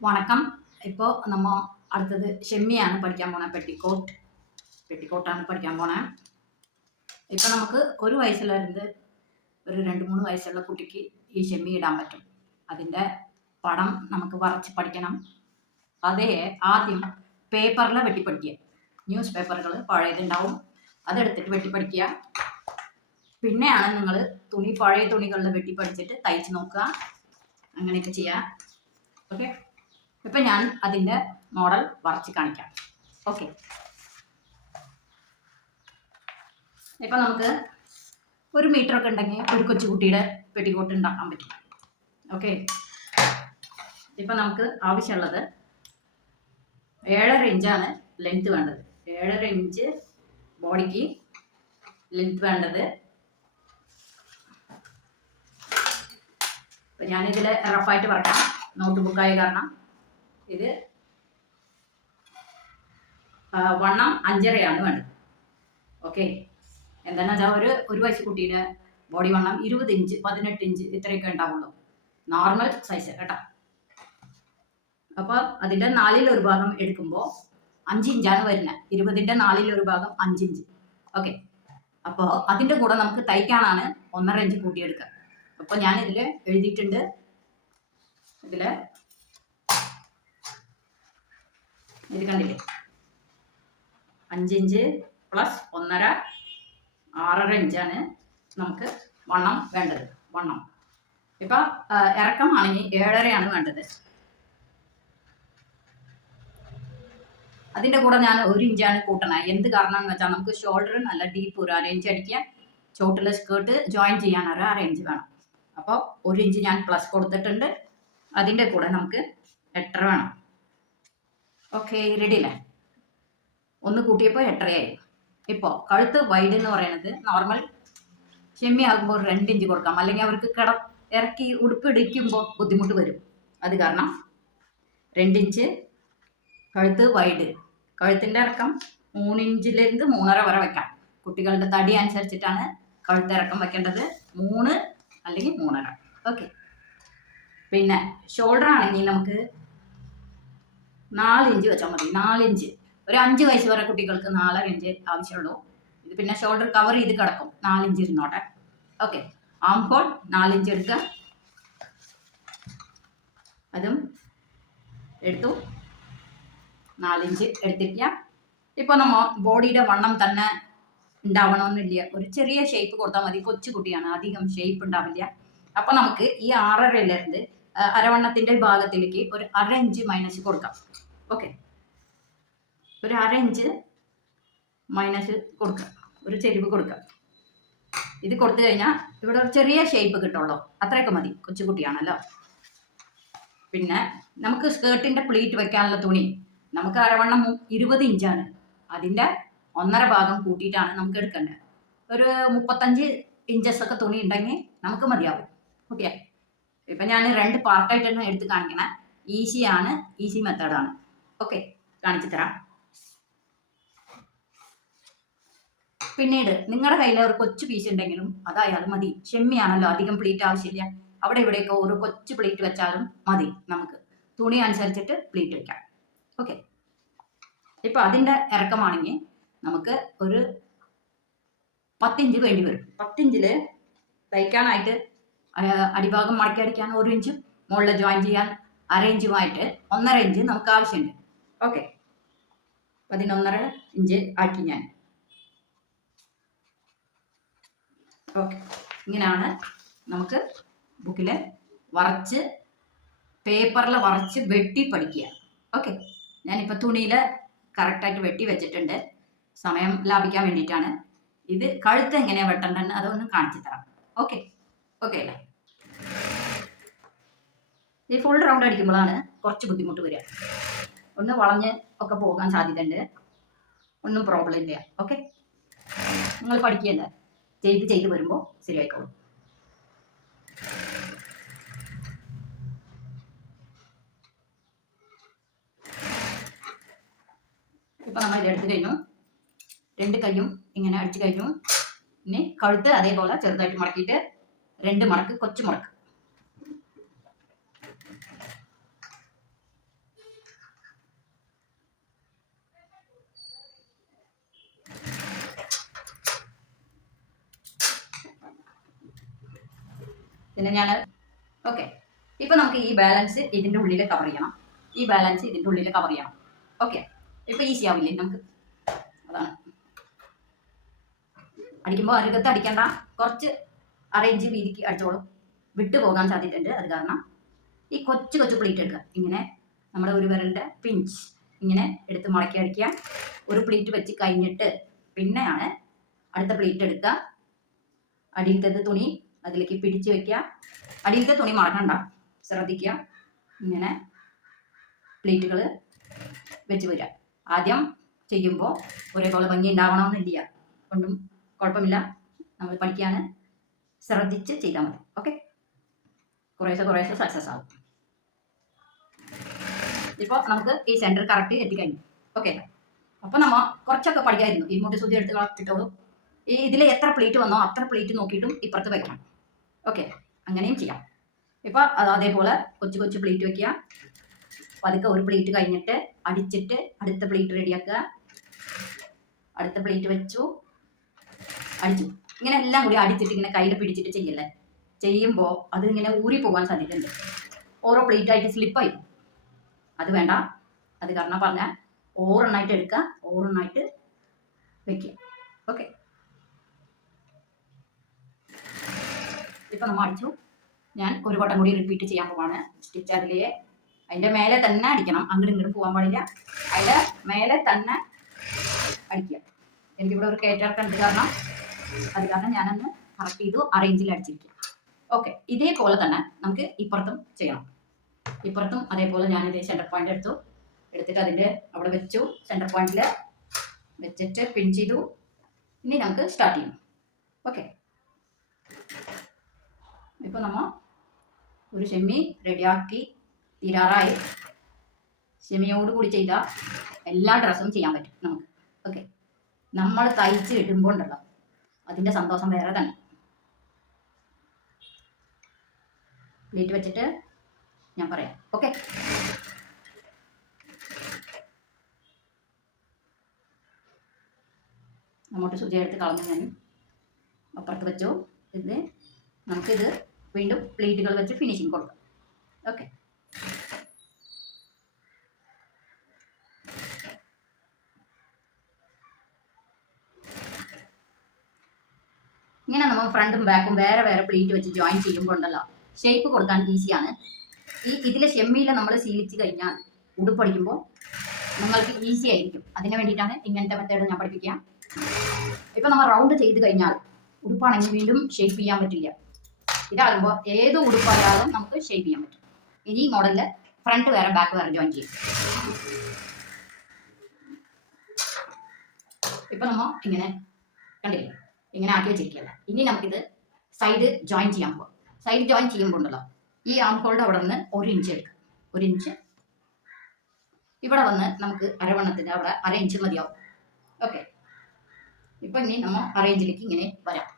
വണക്കം. ഇപ്പോൾ നമ്മ അടുത്തത് ഷെമ്മിയാണ് പഠിക്കാൻ പോണേ. പെട്ടിക്കോട്ടാണ് പഠിക്കാൻ പോണേ. ഇപ്പം നമുക്ക് ഒരു വയസ്സിലിருந்து ഒരു 2-3 വയസ്സുള്ള കുട്ടിക്ക് ഈ ഷെമ്മി ഇടാൻ പറ്റും. അതിൻ്റെ പടം നമുക്ക് വരച്ച് പഠിക്കണം. അതേ ആദ്യം പേപ്പറിൽ വെട്ടിപ്പടിക്കുക. ന്യൂസ് പേപ്പറുകൾ പഴയതുണ്ടാവും, അതെടുത്തിട്ട് വെട്ടിപ്പടിക്കുക. പിന്നെയാണ് നിങ്ങൾ പഴയ തുണികളിൽ വെട്ടിപ്പടിച്ചിട്ട് തയ്ച്ച് നോക്കുക. അങ്ങനെയൊക്കെ ചെയ്യുക. ഓക്കെ, ഇപ്പം ഞാൻ അതിൻ്റെ മോഡൽ വരച്ച് കാണിക്കാം. ഓക്കെ, ഇപ്പം നമുക്ക് 1 മീറ്ററൊക്കെ ഉണ്ടെങ്കിൽ ഒരു കൊച്ചുകുട്ടിയുടെ പെട്ടിക്കോട്ട് ഉണ്ടാക്കാൻ പറ്റും. ഓക്കെ, ഇപ്പം നമുക്ക് ആവശ്യമുള്ളത് 7.5 ഇഞ്ചാണ് ലെങ്ത് വേണ്ടത്. 7.5 ഇഞ്ച് ബോഡിക്ക് ലെങ്ത് വേണ്ടത്. ഇപ്പം ഞാനിതിൽ റഫായിട്ട് വരയ്ക്കാം, നോട്ട് ബുക്കായ കാരണം. ഇത് വണ്ണം 5.5 വേണ്ടത്. ഓക്കെ, എന്താണെന്ന് വെച്ചാൽ ഒരു വയസ്സ് കുട്ടിയുടെ ബോഡി വണ്ണം 20 ഇഞ്ച് 18 ഇഞ്ച് ഇത്രയൊക്കെ ഉണ്ടാവുള്ളൂ, നോർമൽ സൈസ് കേട്ടോ. അപ്പോൾ അതിൻ്റെ 1/4 ഭാഗം എടുക്കുമ്പോൾ 5 ഇഞ്ചാണ് വരുന്നത്. 20ൻ്റെ 1/4 ഭാഗം 5 ഇഞ്ച്. ഓക്കെ, അപ്പോൾ അതിൻ്റെ കൂടെ നമുക്ക് തയ്ക്കാനാണ് 1.5 ഇഞ്ച് കൂട്ടിയെടുക്കുക. അപ്പോൾ ഞാനിതിൽ എഴുതിയിട്ടുണ്ട്. ഇത് കണ്ടില്ലേ, 5 ഇഞ്ച് പ്ലസ് 1.5 6.5 ഇഞ്ചാണ് നമുക്ക് വണ്ണം വേണ്ടത്. വണ്ണം ഇപ്പം ഇറക്കമാണെങ്കിൽ 7.5 വേണ്ടത്. അതിൻ്റെ കൂടെ ഞാൻ 1 ഇഞ്ചാണ് കൂട്ടണത്. എന്ത് കാരണം എന്ന് വെച്ചാൽ നമുക്ക് ഷോൾഡർ നല്ല ഡീപ്പ് ഒരു 1/2 ഇഞ്ച് അടിക്കാൻ, ചോട്ടിലെ സ്കേർട്ട് ജോയിൻ ചെയ്യാൻ ഒരു 1/2 ഇഞ്ച് വേണം. അപ്പോൾ 1 ഇഞ്ച് ഞാൻ പ്ലസ് കൊടുത്തിട്ടുണ്ട്. അതിൻ്റെ കൂടെ നമുക്ക് 8.5 വേണം. ഓക്കെ, റെഡി അല്ലേ? 1 കൂട്ടിയപ്പോൾ 8.5 ആയി. ഇപ്പോൾ കഴുത്ത് വൈഡ് എന്ന് പറയുന്നത് നോർമൽ ഷെമ്മി ആകുമ്പോൾ 2 ഇഞ്ച് കൊടുക്കാം, അല്ലെങ്കിൽ അവർക്ക് ഇറക്കി ഉടുപ്പിടിക്കുമ്പോൾ ബുദ്ധിമുട്ട് വരും. അത് കാരണം 2 ഇഞ്ച് കഴുത്ത് വൈഡ്. കഴുത്തിൻ്റെ ഇറക്കം 3 ഇഞ്ചിലേക്ക് 3.5 വരെ വെക്കാം. കുട്ടികളുടെ തടി അനുസരിച്ചിട്ടാണ് കഴുത്തിറക്കം വെക്കേണ്ടത്. 3 അല്ലെങ്കിൽ 3.5. ഓക്കെ, പിന്നെ ഷോൾഡർ ആണെങ്കിൽ നമുക്ക് 4 ഇഞ്ച് വെച്ചാൽ മതി. 4 ഇഞ്ച് ഒരു 5 വയസ്സ് വരെ കുട്ടികൾക്ക് 4.5 ഇഞ്ച് ആവശ്യമുള്ളൂ. ഇത് പിന്നെ ഷോൾഡർ കവർ ചെയ്ത് കിടക്കും. 4 ഇഞ്ച് ഇരുന്നോട്ടെ. ഓക്കെ, ആം ഹോൾ 4 ഇഞ്ച് എടുക്കുക. അതും എടുത്തു. 4 ഇഞ്ച് എടുത്തിരിക്കുക. ഇപ്പോൾ നമ്മൾ ബോഡിയുടെ വണ്ണം തന്നെ ഉണ്ടാവണമെന്നില്ല, ഒരു ചെറിയ ഷേപ്പ് കൊടുത്താൽ മതി. കൊച്ചു കുട്ടിയാണ്, അധികം ഷേപ്പ് ഉണ്ടാവില്ല. അപ്പോൾ നമുക്ക് ഈ 6.5 അരവണ്ണത്തിൻ്റെ ഭാഗത്തിലേക്ക് ഒരു 1/2 ഇഞ്ച് മൈനസ് കൊടുക്കാം. ഓക്കെ, ഒരു 1/2 ഇഞ്ച് മൈനസ് കൊടുക്കുക, ഒരു ചെരിവ് കൊടുക്കുക. ഇത് കൊടുത്തു കഴിഞ്ഞാൽ ഇവിടെ ഒരു ചെറിയ ഷേപ്പ് കിട്ടുള്ളൂ. അത്രയൊക്കെ മതി, കൊച്ചുകുട്ടിയാണല്ലോ. പിന്നെ നമുക്ക് സ്കേർട്ടിൻ്റെ പ്ലീറ്റ് വെക്കാനുള്ള തുണി നമുക്ക് അരവണ്ണം 20 ഇഞ്ചാണ്. അതിൻ്റെ 1.5 ഭാഗം കൂട്ടിയിട്ടാണ് നമുക്ക് എടുക്കേണ്ടത്. ഒരു 35 ഇഞ്ചസൊക്കെ തുണി ഉണ്ടെങ്കിൽ നമുക്ക് മതിയാവും. ഓക്കെ, ഇപ്പം ഞാൻ 2 പാർട്ടായിട്ടാണ് എടുത്ത് കാണിക്കണേ. ഈസി മെത്തേഡാണ്. ഓക്കെ, കാണിച്ചു തരാം. പിന്നീട് നിങ്ങളുടെ കയ്യിൽ ഒരു കൊച്ചു പീസ് ഉണ്ടെങ്കിലും അതായാലും മതി. ഷെമ്മിയാണല്ലോ, അധികം പ്ലീറ്റ് ആവശ്യമില്ല. അവിടെ ഇവിടെയൊക്കെ ഒരു കൊച്ചു പ്ലീറ്റ് വെച്ചാലും മതി. നമുക്ക് തുണി അനുസരിച്ചിട്ട് പ്ലീറ്റ് വെക്കാം. ഓക്കെ, ഇപ്പം അതിൻ്റെ ഇറക്കമാണെങ്കിൽ നമുക്ക് ഒരു 10 ഇഞ്ച് വേണ്ടി വരും. 10 ഇഞ്ചിൽ തയ്ക്കാനായിട്ട് അടിഭാഗം മടക്കി അടിക്കാൻ 1 ഇഞ്ചും മുകളിൽ ജോയിൻ ചെയ്യാൻ 1/2 ഇഞ്ചുമായിട്ട് 1.5 ഇഞ്ച് നമുക്ക് ആവശ്യമുണ്ട്. ഓക്കെ, 11.5 ഇഞ്ച് ആക്കി ഞാൻ. ഓക്കെ, ഇങ്ങനെയാണ് നമുക്ക് ബുക്കിൽ വരച്ച് പേപ്പറിൽ വരച്ച് വെട്ടി പഠിക്കുക. ഓക്കെ, ഞാനിപ്പോൾ തുണിയിൽ കറക്റ്റായിട്ട് വെട്ടി വെച്ചിട്ടുണ്ട്, സമയം ലാഭിക്കാൻ വേണ്ടിയിട്ടാണ്. ഇത് കഴുത്ത് എങ്ങനെയാണ് വെട്ടേണ്ടതെന്ന് അതൊന്ന് കാണിച്ചു തരാം. ഓക്കെ അല്ലേ? ഈ ഫുൾ റൗണ്ട് അടിക്കുമ്പോഴാണ് കുറച്ച് ബുദ്ധിമുട്ട് വരിക. ഒന്ന് വളഞ്ഞ് ഒക്കെ പോകാൻ സാധ്യതയുണ്ട്. ഒന്നും പ്രോബ്ലം ഇല്ല. ഓക്കെ, നിങ്ങൾ പഠിക്കുകയല്ലേ, ചെയ്ത് വരുമ്പോൾ ശരിയായിക്കോളും. ഇപ്പം നമ്മൾ ഇത് എടുത്തു കഴിഞ്ഞു. 2 കൈയും ഇങ്ങനെ അടിച്ചു കഴിഞ്ഞു. ഇനി കഴുത്ത് അതേപോലെ ചെറുതായിട്ട് മടക്കിയിട്ട് 2 മടക്ക്, കൊച്ചു മടക്ക്. പിന്നെ ഞാൻ ഓക്കെ. ഇപ്പൊ നമുക്ക് ഈ ബാലൻസ് ഇതിന്റെ ഉള്ളിൽ കവർ ചെയ്യണം. ഈ ബാലൻസ് ഇതിന്റെ ഉള്ളിൽ കവർ ചെയ്യണം. ഓക്കെ. ഇപ്പൊ ഈസി ആവില്ലേ നമുക്ക്? അതാണ് അടിക്കുമ്പോൾ അരുകത്ത് അടിക്കണ്ട, കുറച്ച് അറേഞ്ച് വീതിക്ക് അടിച്ചോളും. വിട്ടു പോകാൻ സാധ്യതയുണ്ട്. അത് കാരണം ഈ കൊച്ചു കൊച്ചു പ്ലീറ്റ് എടുക്കുക. ഇങ്ങനെ നമ്മുടെ ഒരു വിരലിന്റെ പിഞ്ച് ഇങ്ങനെ എടുത്ത് മുളക്കി അടിക്കുക. ഒരു പ്ലീറ്റ് വെച്ച് കഴിഞ്ഞിട്ട് പിന്നെയാണ് അടുത്ത പ്ലീറ്റ് എടുക്കുക. അടിയിലത്തെ തുണി അതിലേക്ക് പിടിച്ച് വെക്കുക. അടിയിലത്തെ തുണി മറക്കണ്ട, ശ്രദ്ധിക്കുക. ഇങ്ങനെ പ്ലീറ്റുകൾ വെച്ച് വരിക. ആദ്യം ചെയ്യുമ്പോൾ ഒരേപോലെ ഭംഗി ഉണ്ടാവണമെന്നില്ല, ഒന്നും കുഴപ്പമില്ല. നമ്മൾ പഠിക്കാണ്, ശ്രദ്ധിച്ച് ചെയ്താൽ മതി. ഓക്കെ. കുറേശ്ശെ സക്സസ് ആവും. ഇപ്പോൾ നമുക്ക് ഈ സെൻറ്റർ കറക്റ്റ് എത്തിക്കഴിഞ്ഞു. ഓക്കെ. അപ്പോൾ നമ്മൾ കുറച്ചൊക്കെ പഠിക്കായിരുന്നു. ഈ മുട്ടി സൂചി എടുത്ത് കളത്തിട്ടോളൂ. ഈ ഇതിൽ എത്ര പ്ലേറ്റ് വന്നോ അത്ര പ്ലേറ്റ് നോക്കിയിട്ടും ഇപ്പുറത്ത് വയ്ക്കണം. ഓക്കെ. അങ്ങനെയും ചെയ്യാം. ഇപ്പോൾ അതേപോലെ കൊച്ചു കൊച്ചു പ്ലേറ്റ് വയ്ക്കുക. പതുക്കെ ഒരു പ്ലേറ്റ് കഴിഞ്ഞിട്ട് അടിച്ചിട്ട് അടുത്ത പ്ലേറ്റ് റെഡിയാക്കുക. അടുത്ത പ്ലേറ്റ് വെച്ചു, അടിച്ചു. ഇങ്ങനെ എല്ലാം കൂടി അടിച്ചിട്ട് ഇങ്ങനെ കയ്യിൽ പിടിച്ചിട്ട് ചെയ്യല്ലേ. ചെയ്യുമ്പോൾ അത് ഇങ്ങനെ ഊരി പോകാൻ സാധ്യതയുണ്ട്. ഓരോ പ്ലേറ്റ് ആയിട്ട് സ്ലിപ്പായി. അത് വേണ്ട. അത് കാരണം പറഞ്ഞാൽ ഓരോന്നായിട്ട് എടുക്കുക, ഓരോന്നായിട്ട് വെക്കുക. ഓക്കെ. ഇപ്പം നമ്മൾ അടിച്ചു. ഞാൻ ഒരു വട്ടം കൂടി റിപ്പീറ്റ് ചെയ്യാൻ പോവാണ്. സ്റ്റിച്ച് അതിൻ്റെ മേലെ തന്നെ അടിക്കണം, അങ്ങോട്ടും ഇങ്ങോട്ടും പോകാൻ പാടില്ല. അതിൻ്റെ മേലെ തന്നെ അടിക്കുക. എനിക്കിവിടെ ഒരു കയറ്റിറക്കുണ്ട് കാരണം അത് കാരണം ഞാനൊന്ന് കറക്റ്റ് ചെയ്തു അറേഞ്ചിൽ അടിച്ചിരിക്കുക. ഓക്കെ. ഇതേപോലെ തന്നെ നമുക്ക് ഇപ്പുറത്തും ചെയ്യണം. ഇപ്പുറത്തും അതേപോലെ ഞാനിത് സെൻറ്റർ പോയിന്റ് എടുത്തിട്ട് അതിൻ്റെ അവിടെ വെച്ചു. സെൻറ്റർ പോയിന്റിൽ വെച്ചിട്ട് പിൻ ചെയ്തു. ഇനി നമുക്ക് സ്റ്റാർട്ട് ചെയ്യണം. ഓക്കെ. ഇപ്പോൾ നമ്മൾ ഒരു ഷെമ്മി റെഡിയാക്കി തീരാറായി. ഷെമിയോടുകൂടി ചെയ്താൽ എല്ലാ ഡ്രസ്സും ചെയ്യാൻ പറ്റും നമുക്ക്. ഓക്കെ. നമ്മൾ തയ്ച്ച് ഇടുമ്പോൾ ഉണ്ടല്ലോ അതിൻ്റെ സന്തോഷം വേറെ തന്നെ. പ്ലേറ്റ് വെച്ചിട്ട് ഞാൻ പറയാം. ഓക്കെ. അങ്ങോട്ട് സൂചി എടുത്ത് കളഞ്ഞു ഞാൻ അപ്പുറത്ത് വെച്ചു. ഇത് നമുക്കിത് വീണ്ടും പ്ലേറ്റുകൾ വെച്ച് ഫിനിഷിങ് കൊടുക്കാം. ഓക്കെ. ഇങ്ങനെ നമ്മൾ ഫ്രണ്ടും ബാക്കും വേറെ വേറെ പ്ലേറ്റ് വെച്ച് ജോയിൻ ചെയ്യുമ്പോൾ ഉണ്ടല്ലോ ഷേപ്പ് കൊടുക്കാൻ ഈസിയാണ്. ഇതിലെ ഷെമ്മിയിൽ നമ്മൾ ശീലിച്ച് കഴിഞ്ഞാൽ ഉടുപ്പടിക്കുമ്പോൾ നിങ്ങൾക്ക് ഈസി ആയിരിക്കും. അതിന് വേണ്ടിയിട്ടാണ് ഇങ്ങനത്തെ മെത്തേഡ് ഞാൻ പഠിപ്പിക്കുക. ഇപ്പം നമ്മൾ റൗണ്ട് ചെയ്ത് കഴിഞ്ഞാൽ ഉടുപ്പാണെങ്കിൽ വീണ്ടും ഷേപ്പ് ചെയ്യാൻ പറ്റില്ല. ഇതാകുമ്പോൾ ഏത് ഉടുപ്പായാലും നമുക്ക് ഷേപ്പ് ചെയ്യാൻ പറ്റും. ഇനി ഈ മോഡലിൽ ഫ്രണ്ട് വേറെ ബാക്ക് വേറെ ജോയിൻ ചെയ്യും. ഇപ്പം നമ്മൾ ഇങ്ങനെ കണ്ടില്ലേ, ഇങ്ങനെ ആക്കി വെച്ചിരിക്കുകയല്ല. ഇനി നമുക്കിത് സൈഡ് ജോയിൻ ചെയ്യാൻ പോകാം. സൈഡ് ജോയിൻ ചെയ്യുമ്പോൾ ഉണ്ടല്ലോ ഈ ആം ഹോളിൻ്റെ അവിടെ നിന്ന് 1 ഇഞ്ച് എടുക്കുക. 1 ഇഞ്ച് ഇവിടെ വന്ന് നമുക്ക് അരവണ്ണത്തിൻ്റെ അവിടെ 1/2 ഇഞ്ച് മതിയാവും. ഓക്കെ. ഇപ്പം ഇനി നമ്മൾ അറേഞ്ചിലേക്ക് ഇങ്ങനെ വരാം.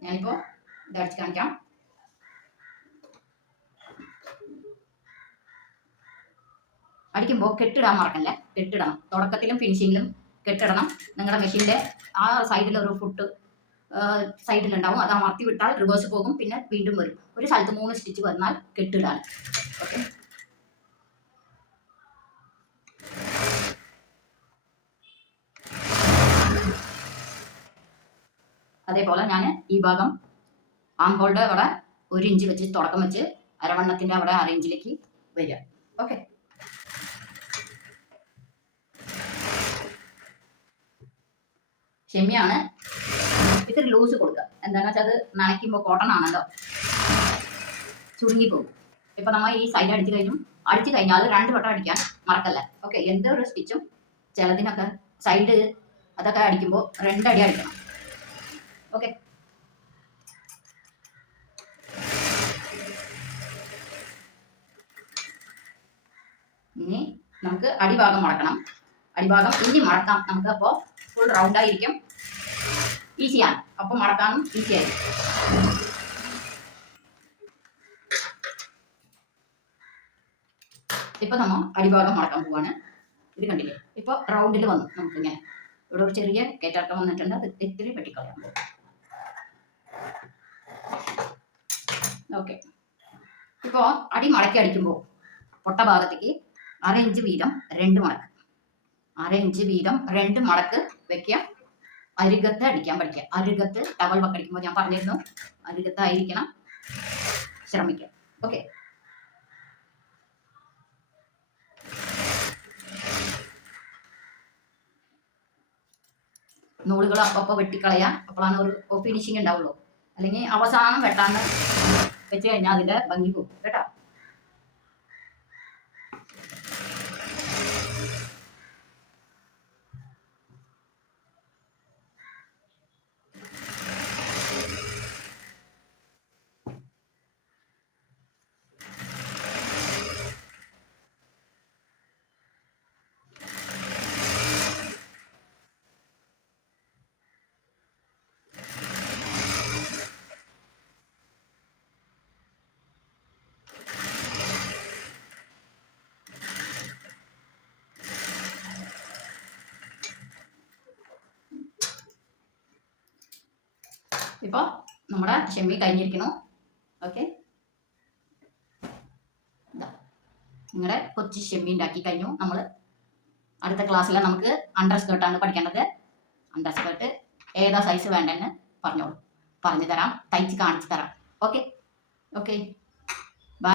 ഞാനിപ്പോൾ ഇതടിച്ച് കാണിക്കാം. അടിക്കുമ്പോൾ കെട്ടിടാൻ മറക്കല്ലേ. കെട്ടിടണം. തുടക്കത്തിലും ഫിനിഷിങ്ങിലും കെട്ടിടണം. നിങ്ങളുടെ മെഷീൻ്റെ ആ സൈഡിൽ ഒരു ഫുട്ട് സൈഡിലുണ്ടാവും. അത് അമർത്തി വിട്ടാൽ റിവേഴ്സ് പോകും, പിന്നെ വീണ്ടും വരും. ഒരു സ്ഥലത്ത് 3 സ്റ്റിച്ച് വന്നാൽ കെട്ടിടാൻ. ഓക്കെ. അതേപോലെ ഞാൻ ഈ ഭാഗം ആംഹോളിൻ്റെ അവിടെ 1 ഇഞ്ച് വെച്ച് തുടക്കം വെച്ച് അരവണ്ണത്തിൻ്റെ അവിടെ 1/2 ഇഞ്ചിലേക്ക് വരിക. ഓക്കെ. ഷെമ്മിയാണ്. ഇത്തിരി ലൂസ് കൊടുക്കുക. എന്താണെന്ന് വെച്ചാൽ അത് നനയ്ക്കുമ്പോൾ കോട്ടൺ ആണല്ലോ, ചുരുങ്ങി പോകും. ഇപ്പം നമ്മൾ ഈ സൈഡ് അടിച്ചു കഴിഞ്ഞാൽ 2 വട്ടം അടിക്കാൻ മറക്കല്ല. ഓക്കെ. എന്തൊരു സ്റ്റിച്ചും ചിലതിനൊക്കെ സൈഡ് അതൊക്കെ അടിക്കുമ്പോൾ 2 അടി അടിക്കണം. ഓക്കെ. ഇനി നമുക്ക് അടിഭാഗം മടക്കണം. അടിഭാഗം ഇനി മടക്കാം നമുക്ക്. അപ്പോൾ ഫുൾ റൗണ്ടായിരിക്കും, ഈസിയാണ്. അപ്പോൾ മടക്കാനും ഈസി ആയിരിക്കും. ഇപ്പൊ നമ്മൾ അടിഭാഗം മടക്കാൻ പോവാണ്. ഇത് കണ്ടില്ലേ, ഇപ്പോൾ റൗണ്ടിൽ വന്നു. നമുക്കിങ്ങനെ ഇവിടെ ഒരു ചെറിയ കയറ്റാട്ടം വന്നിട്ടുണ്ട്. അത് ഇത്തിരി വെട്ടിക്കളയാൻ പോകും. ഓക്കെ. ഇപ്പോൾ അടി മടക്കി അടിക്കുമ്പോൾ പൊട്ട ഭാഗത്തേക്ക് 1/2 ഇഞ്ച് വീതം 2 മടക്ക്, 1/2 ഇഞ്ച് വീതം 2 മടക്ക് വെക്കുക. അരികത്ത് അടിക്കാൻ പഠിക്കുക. അരികത്ത് ഡബിൾ വക്ക് അടിക്കുമ്പോൾ ഞാൻ പറഞ്ഞിരുന്നു, അരികത്തായിരിക്കണം ശ്രമിക്കുക. ഓക്കെ. നൂലുകൾ അപ്പപ്പോൾ വെട്ടിക്കളയാം, അപ്പോഴാണ് ഒരു ഫിനിഷിങ് ഉണ്ടാവുള്ളൂ. അല്ലെങ്കിൽ അവസാനം വെട്ടാന്ന് വെച്ച് കഴിഞ്ഞാൽ അതിൻ്റെ ഭംഗി പോകും കേട്ടോ. ഇപ്പോൾ നമ്മുടെ ഷെമ്മി കഴിഞ്ഞിരിക്കുന്നു. ഓക്കെ, നിങ്ങളുടെ കൊച്ചി ഷെമ്മി ഉണ്ടാക്കി കഴിഞ്ഞു. നമ്മൾ അടുത്ത ക്ലാസ്സിൽ നമുക്ക് അണ്ടർ സ്കേർട്ടാണ് പഠിക്കേണ്ടത്. അണ്ടർ സ്കേർട്ട് ഏതാ സൈസ് വേണ്ടെന്ന് പറഞ്ഞോളൂ, പറഞ്ഞു തരാം, തയ്ച്ച് കാണിച്ചു തരാം. Okay okay.